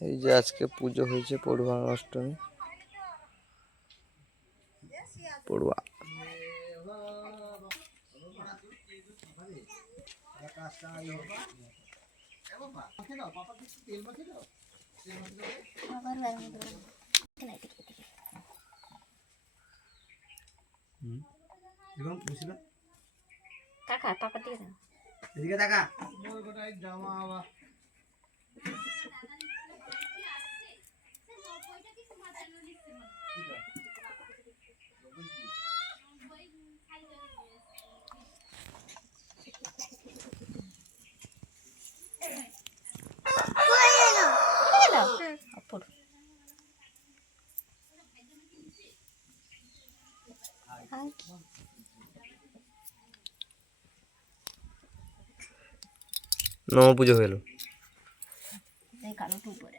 এই যে আজকে পুজো হয়েছে পড়ুয়া অষ্টমী। পড়ুয়া। কাকা পাপা দিয়ে দাও এদিকে দেখা দিয়ে দাও অপর আর কি? নম পুজো হলো এই কালো টু পরে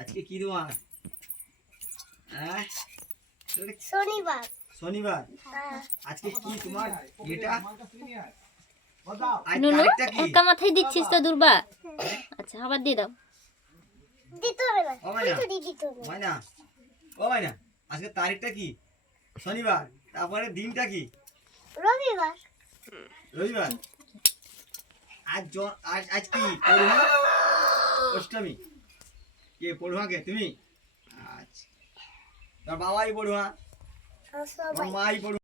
আজকে কি তোমার হ্যাঁ? শনিবার। শনিবার? হ্যাঁ আজকে কি তোমার এটা নুনু মাথায় দিচ্ছিস তো দুর্বা? আচ্ছা আবার দিয়ে দাও। দিতে হবে না। মাইনা। ফুলচুরি দিতে হবে। মাইনা। ও মাইনা আজকে তারিখটা কি? শনিবার। তারপরে দিনটা কি? রবিবার। রবিবার? আজ আজ আজ কি? পড়ুয়া? অষ্টমী। কে পড়ুয়া কে? তুমি? আচ্ছা। তোর বাবাই পড়ুয়া? সবাই। মাই পড়ুয়া?